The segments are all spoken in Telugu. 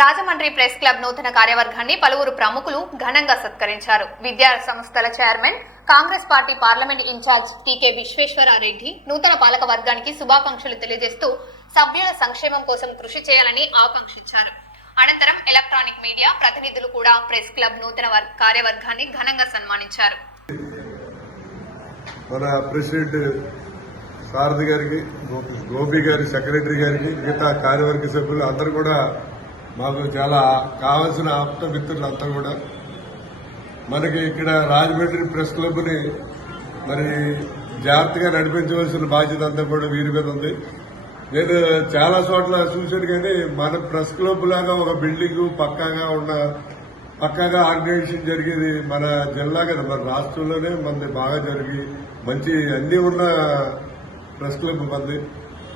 రాజమండ్రి ప్రెస్ క్లబ్ నూతన కార్యవర్గాన్ని పలువురు ప్రముఖులు ఘనంగా సత్కరించారు. విద్యా సంస్థల chairman, Congress party parliament incharge TK Vishweshwara Reddy నూతన పాలక వర్గానికి శుభాకాంక్షలు తెలియజేస్తూ సభ్యుల సంక్షేమం కోసం కృషి చేయాలని ఆకాంక్షించారు. అనంతరం ఎలక్ట్రానిక్ మీడియా ప్రతినిధులు కూడా ప్రెస్ క్లబ్ నూతన కార్యవర్గాన్ని ఘనంగా సన్మానించారు. మన ప్రెసిడెంట్ సారథి గారికి, గోపి గారి, సెక్రటరీ గారికి, మిగతా కార్యవర్గ సభ్యులు అందరూ కూడా మాకు చాలా కావాల్సిన ఆప్త మిత్రులు అంతా కూడా మనకి ఇక్కడ రాజమండ్రి ప్రెస్ క్లబ్ ని మరి జాగ్రత్తగా నడిపించవలసిన బాధ్యత అంతా కూడా వీరి మీద ఉంది. నేను చాలా చోట్ల చూశాను కానీ మన ప్రెస్ క్లబ్ లాగా ఒక బిల్డింగ్ పక్కాగా ఆర్గనైజేషన్ జరిగేది మన జిల్లా కదా, మన రాష్ట్రంలోనే మనది బాగా జరిగి మంచి అన్ని ఉన్న ప్రెస్ క్లబ్ మంది.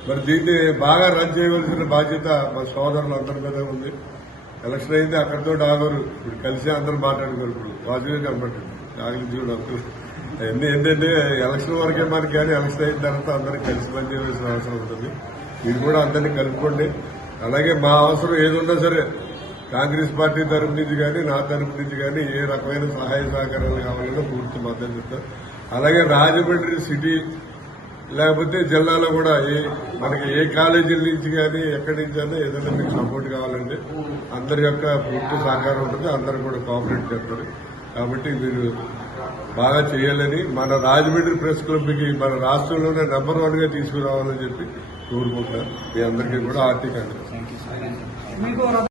మరి దీన్ని బాగా రన్ చేయవలసిన బాధ్యత మా సోదరులు అందరి మీద ఉంది. ఎలక్షన్ అయితే అక్కడితో ఆగరు, ఇప్పుడు కలిసి అందరూ మాట్లాడుకోరు. ఇప్పుడు వాజుగా కనబట్టండి ఆగిలించుకుని అప్పుడు అన్ని ఏంటంటే ఎలక్షన్ వరకే మనకి, కానీ ఎలక్షన్ అయిన తర్వాత అందరూ కలిసి పని చేయవలసిన అవసరం ఉంటుంది. మీరు కూడా అందరినీ కలుపుకోండి. అలాగే మా అవసరం ఏదున్నా సరే కాంగ్రెస్ పార్టీ తరఫు నుంచి కానీ నా తరఫు నుంచి కానీ ఏ రకమైన సహాయ సహకారాలు కావాలన్నా పూర్తి మద్దతు ఇస్తాం. అలాగే రాజమండ్రి సిటీ లేకపోతే జిల్లాలో కూడా మనకి ఏ కాలేజీల నుంచి కానీ ఎక్కడి నుంచి అయినా ఏదైనా మీకు సపోర్ట్ కావాలంటే అందరి యొక్క పూర్తి సహకారం ఉంటుంది. అందరూ కూడా కోఆపరేట్ చేస్తారు. కాబట్టి మీరు బాగా చేయాలని, మన రాజమండ్రి ప్రెస్ క్లబ్కి మన రాష్ట్రంలోనే నెంబర్ 1 గా తీసుకురావాలని చెప్పి కోరుకుంటున్నాను. మీ అందరికీ కూడా ఆర్థికంగా